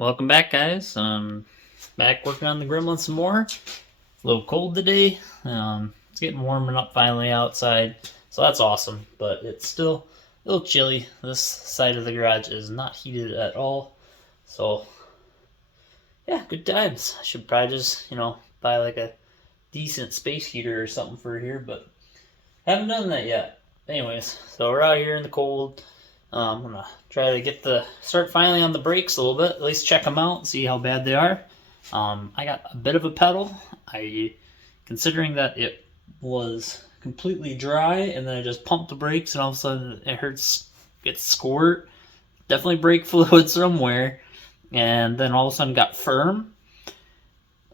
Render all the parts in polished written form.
Welcome back, guys. Back working on the Gremlin some more. A little cold today. It's getting warming up finally outside, so that's awesome. But it's still a little chilly. This side of the garage is not heated at all. So yeah, good times. I should probably just buy like a decent space heater or something for here, but haven't done that yet. Anyways, so we're out here in the cold. I'm gonna try to start finally on the brakes a little bit, at least check them out, see how bad they are. I got a bit of a pedal. Considering that it was completely dry, and then I just pumped the brakes, and all of a sudden it gets squirt. Definitely brake fluid somewhere, and then all of a sudden got firm.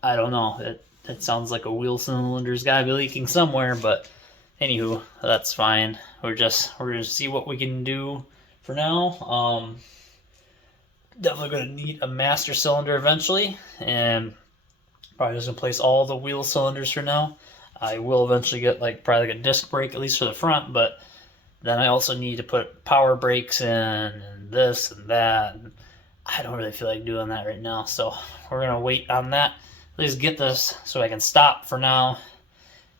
I don't know. It sounds like a wheel cylinder's gotta be leaking somewhere, but anywho, that's fine. We're gonna see what we can do. For now, definitely going to need a master cylinder eventually, and probably just going to place all the wheel cylinders for now. I will eventually get probably like a disc brake, at least for the front, but then I also need to put power brakes in, and this and that, and I don't really feel like doing that right now, so we're going to wait on that. At least get this so I can stop for now.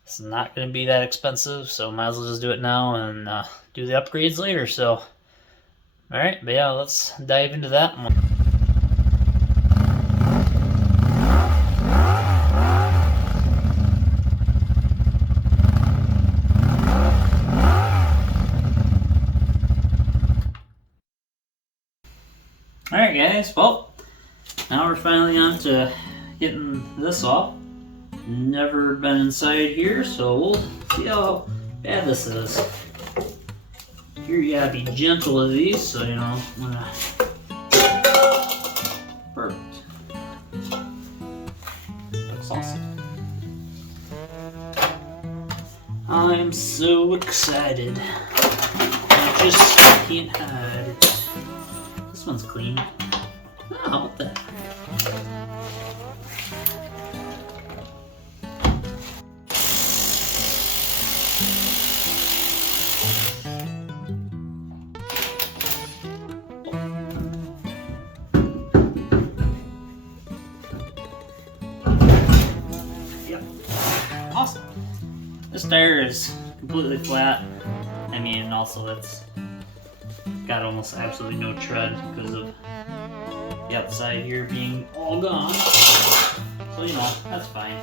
It's not going to be that expensive, so might as well just do it now and do the upgrades later, so... Alright, but yeah, let's dive into that one. Alright guys, well, now we're finally on to getting this off. Never been inside here, so we'll see how bad this is. Here you gotta be gentle with these, so perfect. Looks awesome. I'm so excited. I just can't hide it. This one's clean. Oh, how about that? Awesome. This tire is completely flat. I mean, also it's got almost absolutely no tread because of the outside here being all gone. So, that's fine.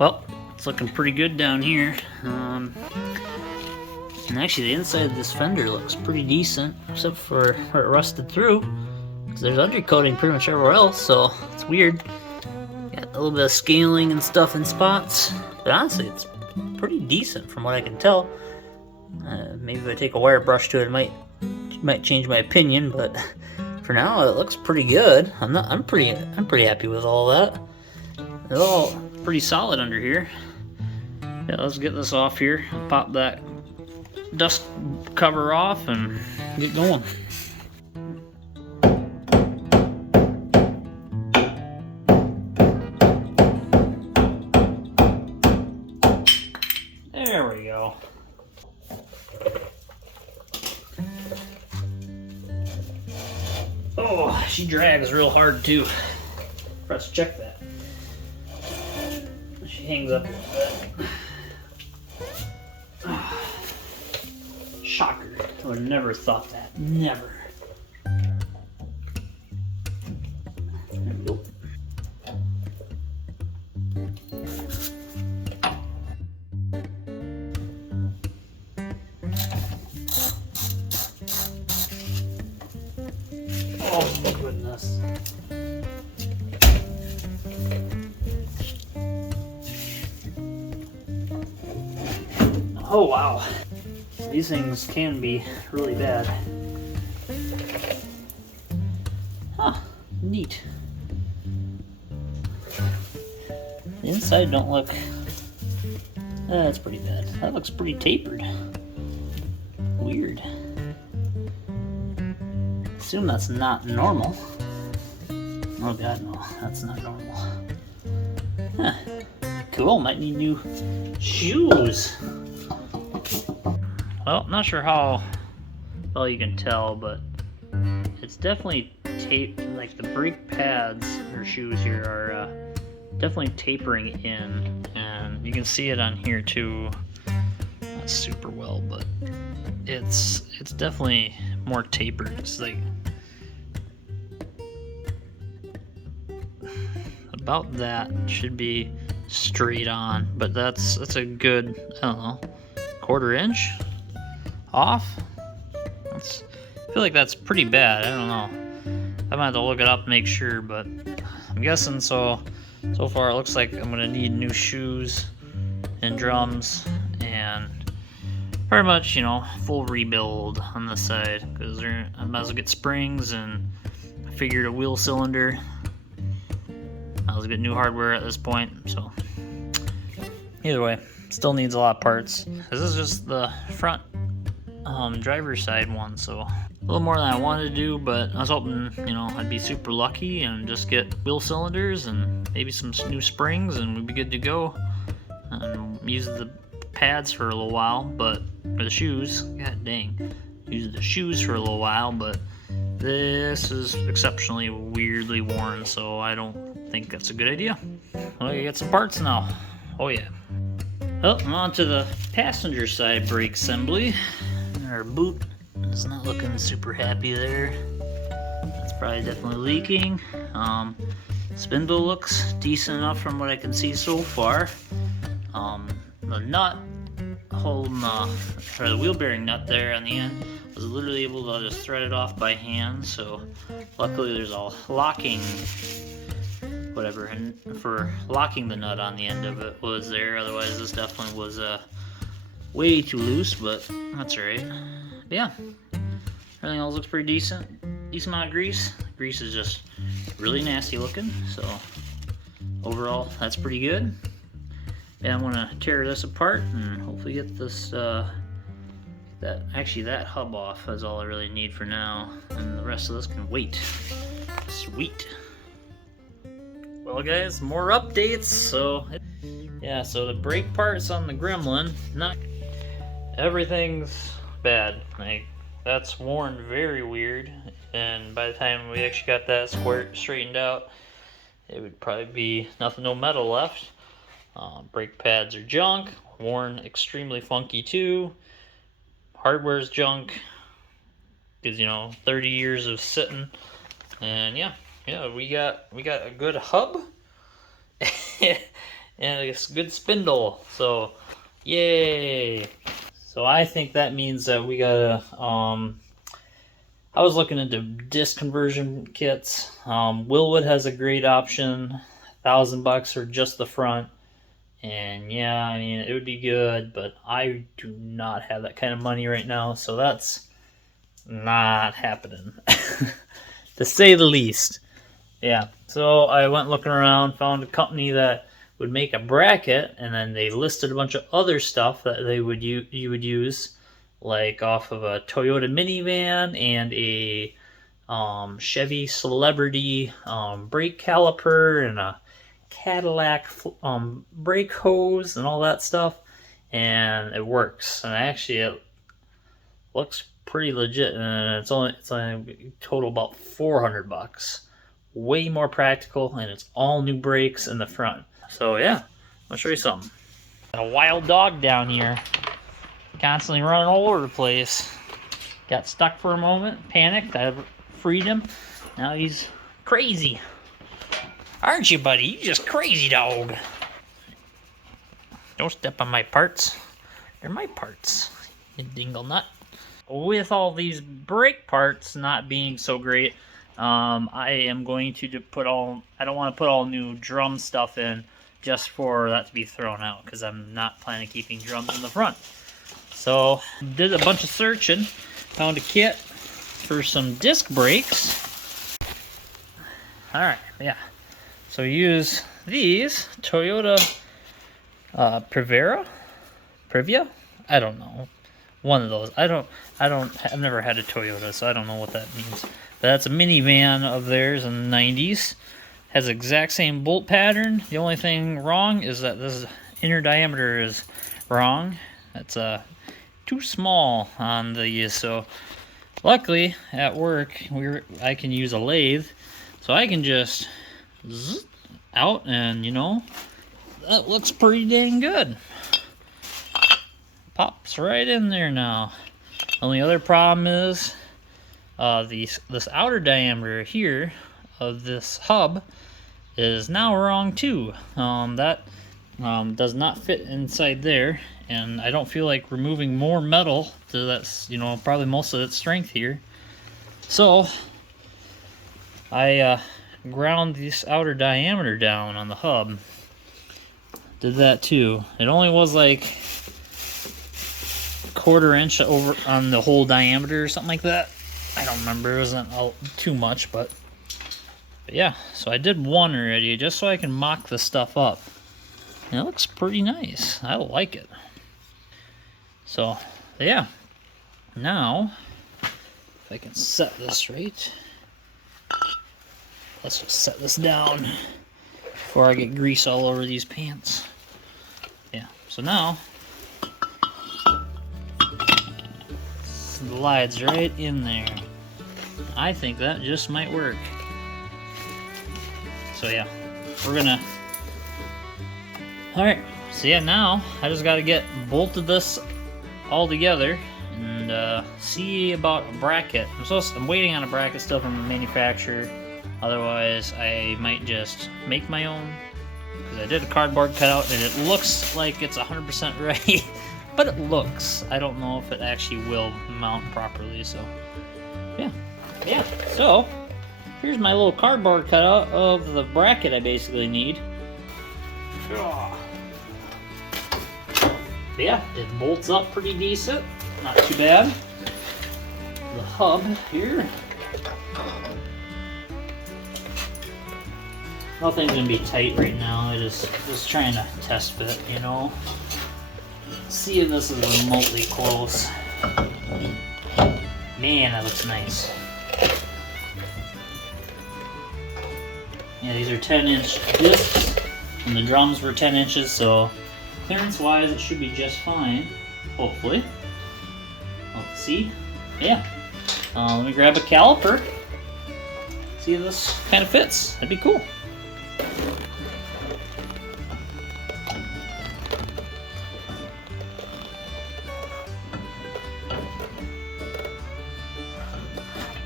Well, it's looking pretty good down here. And actually the inside of this fender looks pretty decent, except for where it rusted through. Because there's undercoating pretty much everywhere else, so it's weird. Got a little bit of scaling and stuff in spots, but honestly, it's pretty decent from what I can tell. Maybe if I take a wire brush to it, it might change my opinion, but for now, it looks pretty good. I'm pretty happy with all that. It's all pretty solid under here. Yeah, let's get this off here. Pop that dust cover off and get going. There we go. Oh, she drags real hard too. Let's check that. She hangs up a little bit. Shocker. I would have never thought that. Never. There we go. Oh my goodness. Oh wow. These things can be really bad. Huh, neat. The inside don't look... That's pretty bad. That looks pretty tapered. Weird. Assume that's not normal. Oh god, no, that's not normal. Huh. Cool, might need new shoes. Well, not sure how well you can tell, but it's definitely like the brake pads or shoes here are definitely tapering in, and you can see it on here too. Not super well, but it's definitely more tapered. It's like about that should be straight on, but that's a good, I don't know, 1/4 inch off. I feel like that's pretty bad. I don't know. I might have to look it up and make sure, but I'm guessing so far it looks like I'm gonna need new shoes and drums and pretty much, you know, full rebuild on this side, because I might as well get springs, and I figured a wheel cylinder. I was getting new hardware at this point, so either way, still needs a lot of parts. This is just the front driver's side one, so a little more than I wanted to do, but I was hoping, you know, I'd be super lucky and just get wheel cylinders and maybe some new springs, and we'd be good to go. And use the pads for a little while, but for the shoes, god dang, use the shoes for a little while, but this is exceptionally weirdly worn, so I don't think that's a good idea. Well, you get some parts now. Oh yeah. Well, I'm on to the passenger side brake assembly. Our boot is not looking super happy there. That's probably definitely leaking. Spindle looks decent enough from what I can see so far. The nut holding or the wheel bearing nut there on the end, was literally able to just thread it off by hand, so luckily there's a locking whatever, and for locking the nut on the end of it was there. Otherwise this definitely was way too loose, but that's alright. Yeah, everything else looks pretty decent amount of grease. Grease is just really nasty looking, so overall that's pretty good. Yeah, I'm gonna tear this apart and hopefully get this that hub off. That's all I really need for now, and the rest of this can wait. Sweet. Well guys, more updates. So yeah, so the brake parts on the Gremlin, not everything's bad. Like, that's worn very weird, and by the time we actually got that straightened out, it would probably be no metal left. Brake pads are junk, worn extremely funky too. Hardware's junk, because, you know, 30 years of sitting. And yeah, we got a good hub and a good spindle. So yay! So I think that means that we gotta. I was looking into disc conversion kits. Willwood has a great option, $1,000 for just the front. And yeah, I mean, it would be good, but I do not have that kind of money right now, so that's not happening, to say the least. Yeah, so I went looking around, found a company that would make a bracket, and then they listed a bunch of other stuff that you would use, like off of a Toyota minivan and a Chevy Celebrity brake caliper and a Cadillac brake hose and all that stuff, and it works. And actually, it looks pretty legit, and it's only total about $400. Way more practical, and it's all new brakes in the front. So yeah, I'll show you something. Got a wild dog down here, constantly running all over the place. Got stuck for a moment, panicked. I freed him. Now he's crazy. Aren't you, buddy? You just crazy dog. Don't step on my parts. They're my parts, you dingle nut. With all these brake parts not being so great, I am going to I don't want to put all new drum stuff in just for that to be thrown out, because I'm not planning on keeping drums in the front. So, did a bunch of searching, found a kit for some disc brakes. Alright, yeah. So use these Toyota Previa? I don't know. One of those. I've never had a Toyota, so I don't know what that means. But that's a minivan of theirs in the 90s. Has the exact same bolt pattern. The only thing wrong is that this inner diameter is wrong. It's too small on these, so Luckily, at work, I can use a lathe, so I can just out, and you know, that looks pretty dang good. Pops right in there now. Only other problem is this outer diameter here of this hub is now wrong too. That does not fit inside there, and I don't feel like removing more metal to that's, you know, probably most of its strength here. So I ground this outer diameter down on the hub. Did that too. It only was like a 1/4 inch over on the whole diameter or something like that. I don't remember. It wasn't too much, but yeah. So I did one already just so I can mock the stuff up. And it looks pretty nice. I like it. So yeah. Now, if I can set this right, let's just set this down before I get grease all over these pants. Yeah, so now, slides right in there. I think that just might work. So yeah, we're gonna, alright, so yeah, now I just gotta get bolted this all together and see about a bracket. I'm waiting on a bracket still from the manufacturer. Otherwise, I might just make my own, because I did a cardboard cutout and it looks like it's 100% right, but it looks. I don't know if it actually will mount properly, so yeah. So here's my little cardboard cutout of the bracket I basically need. Yeah, it bolts up pretty decent, not too bad. The hub here. Nothing's gonna be tight right now. I just trying to test fit, you know. See if this is remotely close. Man, that looks nice. Yeah, these are 10-inch discs, and the drums were 10 inches, so clearance-wise, it should be just fine. Hopefully. Let's see. Yeah. Let me grab a caliper. See if this kind of fits. That'd be cool.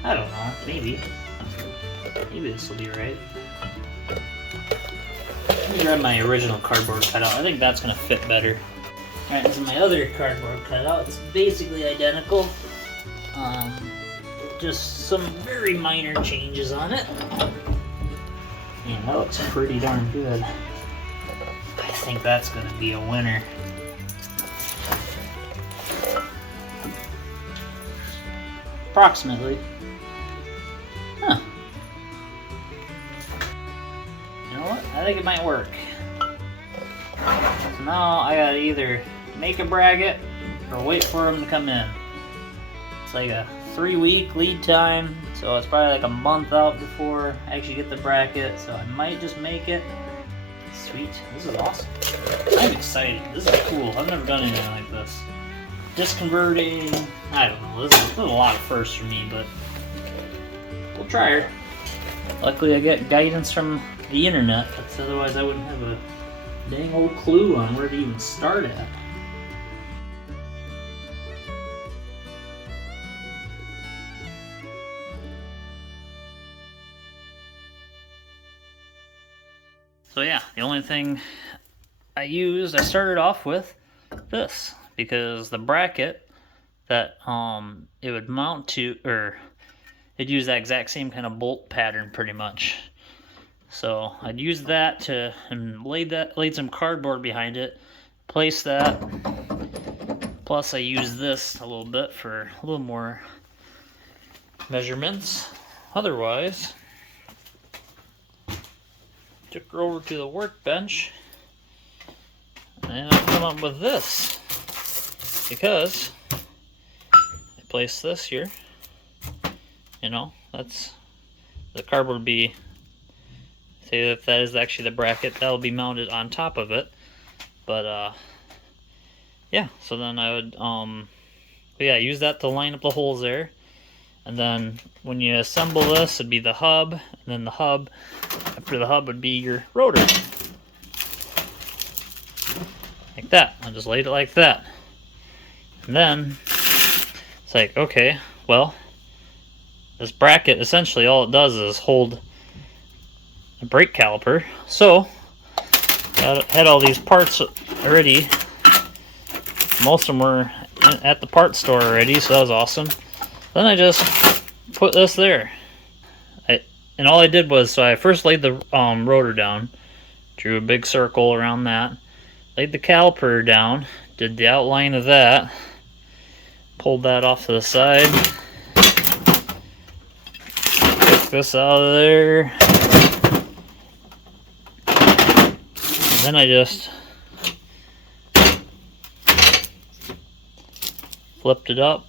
I don't know. Maybe this will be right. Let me grab my original cardboard cutout. I think that's going to fit better. Alright, this is my other cardboard cutout. It's basically identical. Just some very minor changes on it. Man, that looks pretty darn good. I think that's going to be a winner. Approximately. Huh. You know what? I think it might work. So now I gotta either make a bracket or wait for them to come in. It's like a 3-week lead time, so it's probably like a month out before I actually get the bracket, so I might just make it. Sweet. This is awesome. I'm excited. This is cool. I've never done anything like this. Disc converting, I don't know. This is a lot of firsts for me, but we'll try her. Luckily I get guidance from the internet, because otherwise I wouldn't have a dang old clue on where to even start at. So yeah, the only thing I started off with this, because the bracket that it would mount to, or it'd use that exact same kind of bolt pattern pretty much. So I'd use that to, and laid some cardboard behind it, place that, plus I used this a little bit for a little more measurements. Otherwise, took her over to the workbench and I've come up with this, because I place this here, you know, that's the cardboard be, say if that is actually the bracket, that'll be mounted on top of it. But yeah, so then I would use that to line up the holes there, And then when you assemble this, it'd be the hub, and then the hub, after the hub would be your rotor. Like that. I just laid it like that. And then it's like, okay, well, this bracket, essentially all it does is hold a brake caliper. So I had all these parts already. Most of them were at the parts store already, so that was awesome. Then I just put this there. And all I did was, so I first laid the rotor down, drew a big circle around that, laid the caliper down, did the outline of that, pulled that off to the side, took this out of there, and then I just flipped it up,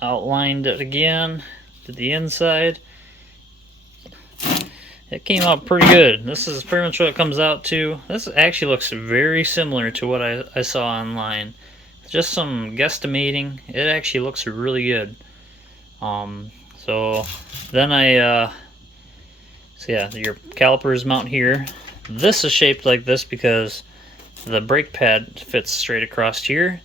outlined it again, did the inside. It came out pretty good. This is pretty much what it comes out to. This actually looks very similar to what I saw online. Just some guesstimating. It actually looks really good. So then so yeah, your calipers mount here. This is shaped like this because the brake pad fits straight across here.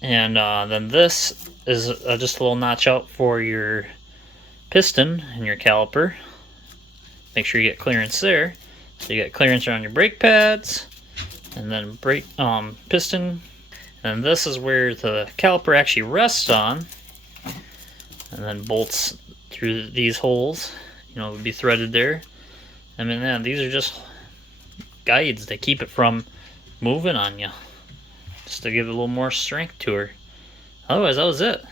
And then this is just a little notch out for your piston and your caliper. Make sure you get clearance there. So you got clearance around your brake pads, and then brake piston. And this is where the caliper actually rests on, and then bolts through these holes. You know, it would be threaded there. I mean, yeah, these are just guides to keep it from moving on you, just to give it a little more strength to her. Otherwise, that was it.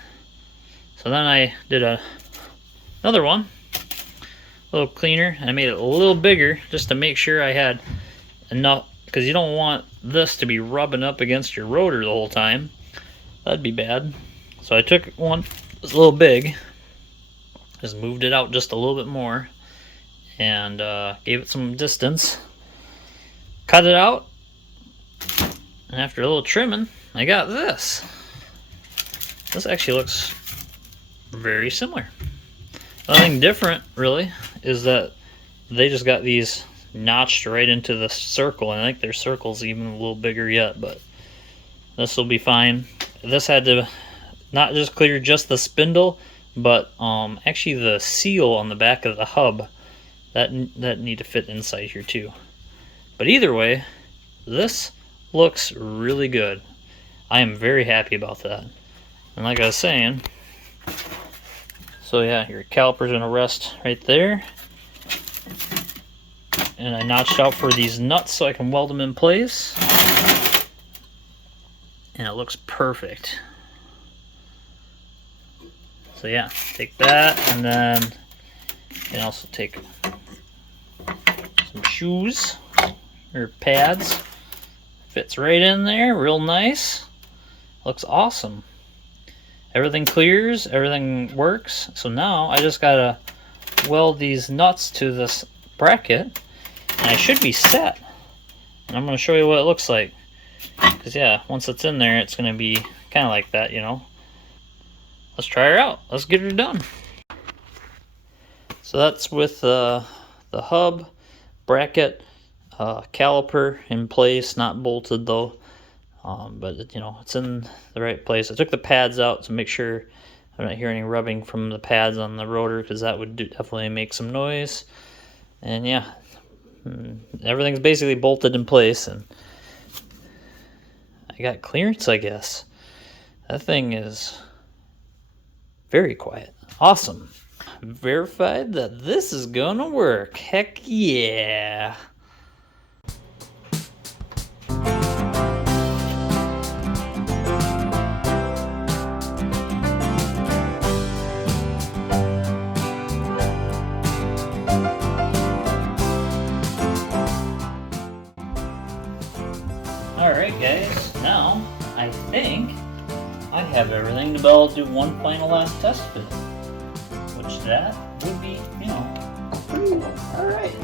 So then I did another one. A little cleaner. I made it a little bigger just to make sure I had enough, because you don't want this to be rubbing up against your rotor the whole time. That'd be bad. So I took one that was a little big, just moved it out just a little bit more, and gave it some distance, cut it out, and after a little trimming, I got this. This actually looks very similar. Nothing different, really, is that they just got these notched right into the circle. And I think their circle's even a little bigger yet, but this will be fine. This had to not just clear just the spindle, but actually the seal on the back of the hub. That need to fit inside here too. But either way, this looks really good. I am very happy about that. And like I was saying, so yeah, your caliper's gonna rest right there. And I notched out for these nuts so I can weld them in place. And it looks perfect. So yeah, take that, and then you can also take some shoes or pads. Fits right in there, real nice. Looks awesome. Everything clears, everything works. So now I just gotta weld these nuts to this bracket, and I should be set. And I'm gonna show you what it looks like. Because yeah, once it's in there, it's gonna be kind of like that, you know. Let's try her out. Let's get her done. So that's with the hub, bracket, caliper in place, not bolted though. But you know, it's in the right place. I took the pads out to make sure I'm not hearing any rubbing from the pads on the rotor, because that would definitely make some noise. And yeah, everything's basically bolted in place, and I got clearance, I guess. That thing is very quiet. Awesome. Verified that this is gonna work. Heck yeah. Alright guys, now I think I have everything to be able to do one final last test fit. Which that would be, you know, alright.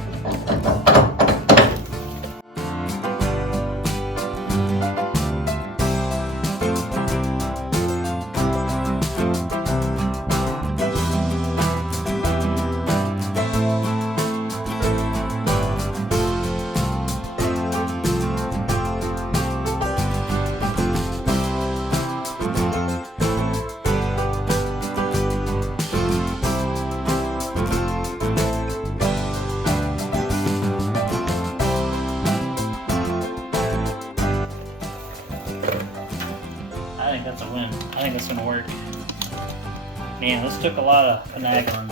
Man, this took a lot of finagling,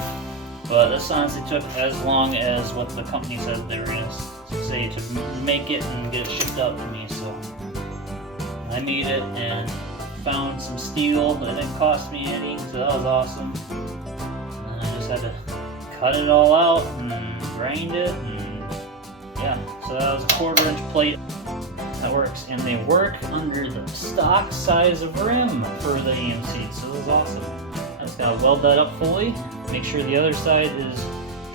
but this honestly took as long as what the company said they were going to say to make it and get it shipped out to me. So I made it and found some steel that didn't cost me any, so that was awesome. And I just had to cut it all out and grind it, and yeah, so that was a 1/4-inch plate. That works, and they work under the stock size of rim for the AMC, so this is awesome. I just gotta weld that up fully, make sure the other side is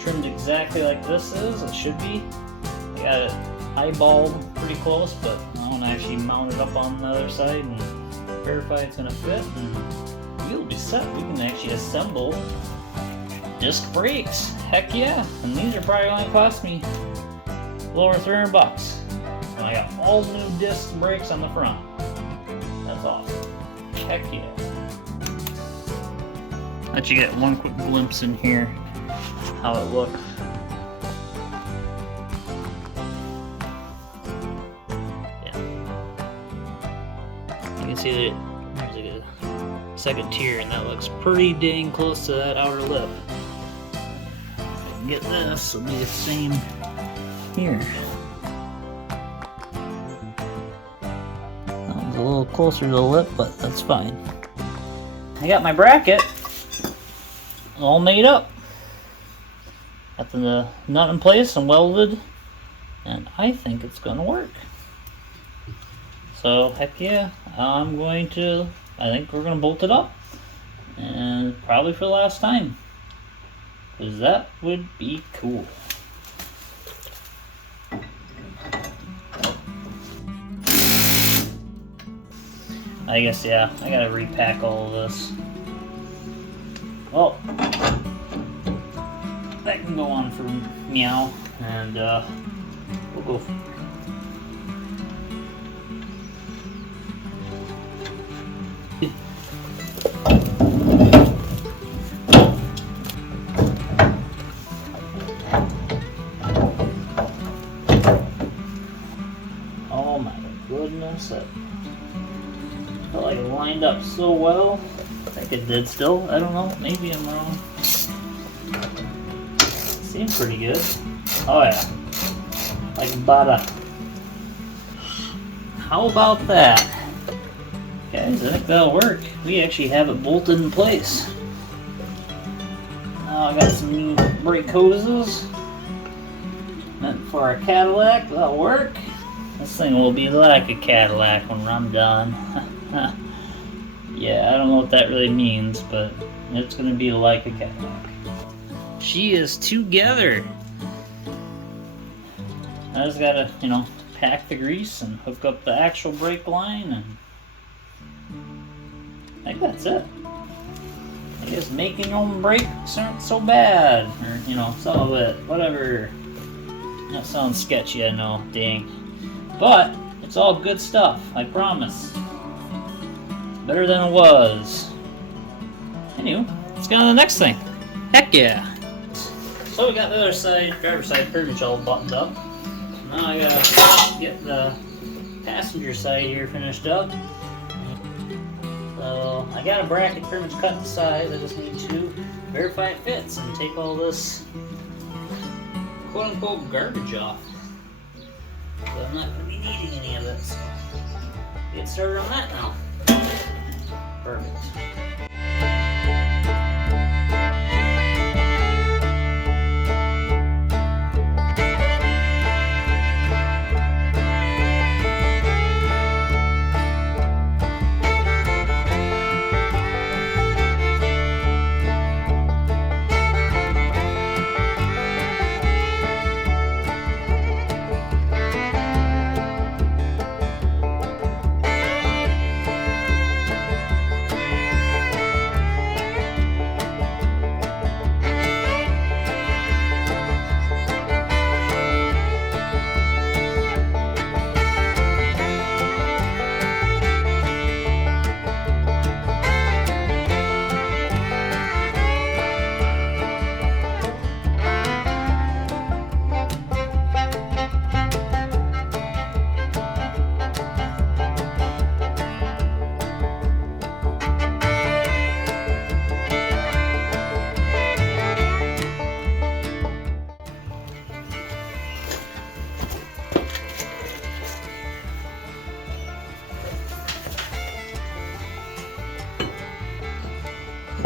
trimmed exactly like this is, it should be. I got it eyeballed pretty close, but I want to actually mount it up on the other side and verify it's gonna fit, and we'll be set. We can actually assemble disc brakes. Heck yeah! And these are probably gonna cost me a little over $300. And I got all new disc brakes on the front. That's awesome. Heck yeah. Let you get one quick glimpse in here how it looks. Yeah. You can see that there's like a second tier, and that looks pretty dang close to that outer lip. If I can get this, it'll be the same here. That one's a little closer to the lip, but that's fine. I got my bracket all made up. Got the nut in place and welded, and I think it's gonna work. So heck yeah, I think we're gonna bolt it up, and probably for the last time, because that would be cool. I guess, yeah, I gotta repack all of this. Well, that can go on for meow, and we'll go. Oh my goodness, that felt like it lined up so well. I think it did still. I don't know. Maybe I'm wrong. Seemed pretty good. Oh yeah. Like butter. How about that? Guys, I think that'll work. We actually have it bolted in place. Now I got some new brake hoses. Meant for our Cadillac. That'll work. This thing will be like a Cadillac when I'm done. Yeah, I don't know what that really means, but it's gonna be like a Cadillac. She is together. I just gotta, pack the grease and hook up the actual brake line, and I think that's it. I guess making your own brakes aren't so bad, or some of it, whatever. That sounds sketchy, I know, dang. But it's all good stuff, I promise. Better than it was. Anyway, let's go on to the next thing. Heck yeah! So we got the other side, driver's side, pretty much all buttoned up. Now I gotta get the passenger side here finished up. So I got a bracket pretty much cut to size. I just need to verify it fits and take all this quote-unquote garbage off. So I'm not gonna be needing any of it. So get started on that now. Perfect.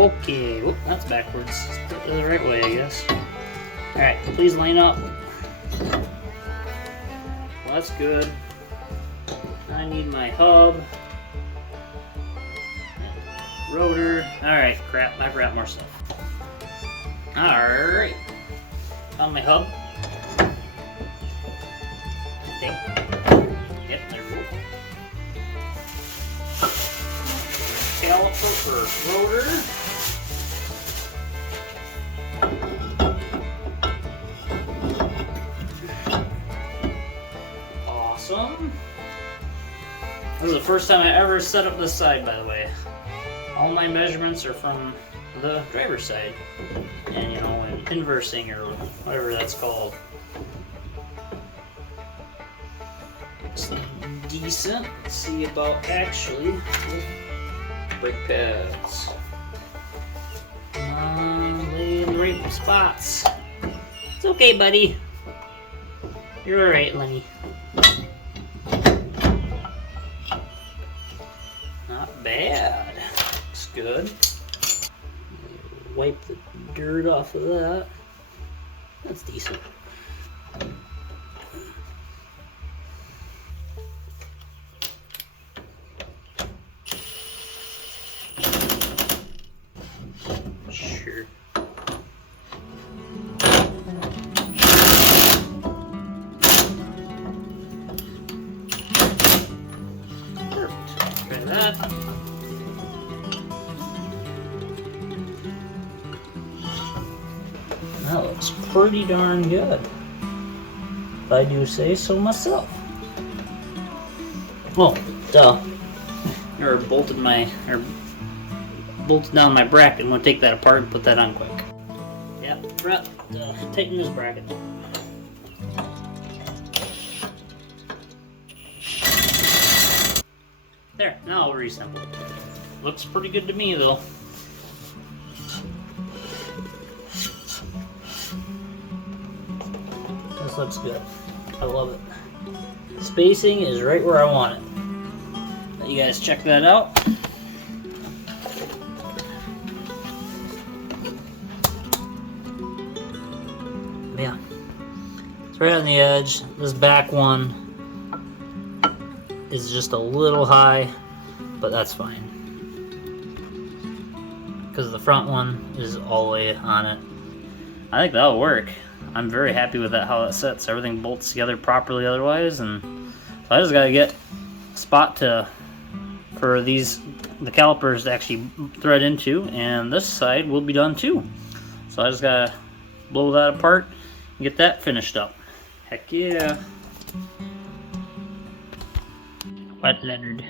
Okay, whoop, that's backwards. Let's put it the right way, I guess. Alright, please line up. Well, that's good. I need my hub. Rotor. Alright, crap, I forgot more stuff. Alright. Found my hub. I think. Yep, there we go. Caliper for rotor. Awesome. This is the first time I ever set up this side, by the way. All my measurements are from the driver's side. And, you know, inversing or whatever that's called. Looks decent. Let's see about actually. Brake pads. Lay in the right spots. It's okay, buddy. You're alright, Lenny. Not bad. Looks good. Wipe the dirt off of that. That's decent. Sure. Perfect. Try that. That looks pretty darn good, if I do say so myself. Oh, duh. Or bolted down my bracket. I'm gonna take that apart and put that on quick. Yep, tighten this bracket. There, now I'll reassemble it. Looks pretty good to me though. This looks good. I love it. Spacing is right where I want it. Let you guys check that out. Yeah. It's right on the edge. This back one is just a little high, but that's fine. Because the front one is all the way on it. I think that'll work. I'm very happy with that, how that sits. Everything bolts together properly otherwise, and so I just gotta get a spot for the calipers to actually thread into, and this side will be done too. So I just gotta blow that apart and get that finished up. Heck yeah. What, Leonard?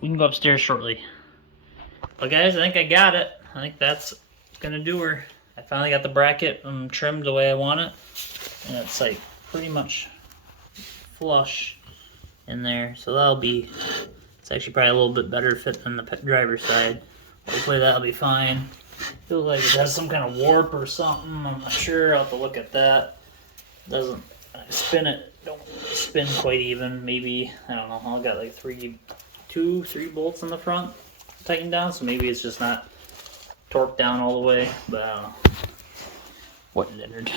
We can go upstairs shortly. But guys, I think I got it. I think that's gonna do her. I finally got the bracket trimmed the way I want it, and it's like pretty much flush in there, so that'll be, it's actually probably a little bit better fit than the driver's side. Hopefully that'll be fine. Feels like it has some kind of warp or something, I'm not sure. I'll have to look at that. Doesn't spin it, don't spin quite even. Maybe, I don't know, I've got like three bolts in the front tightened down, so maybe it's just not torqued down all the way, but I don't know. What, Leonard?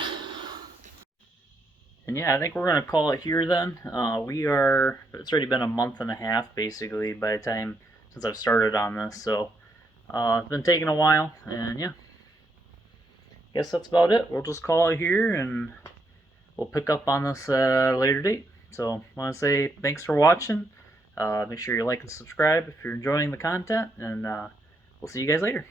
And yeah, I think we're gonna call it here then. It's already been a month and a half basically by the time since I've started on this, so it's been taking a while, and yeah. Guess that's about it. We'll just call it here, and we'll pick up on this at a later date. So I want to say thanks for watching. Make sure you like and subscribe if you're enjoying the content, and we'll see you guys later.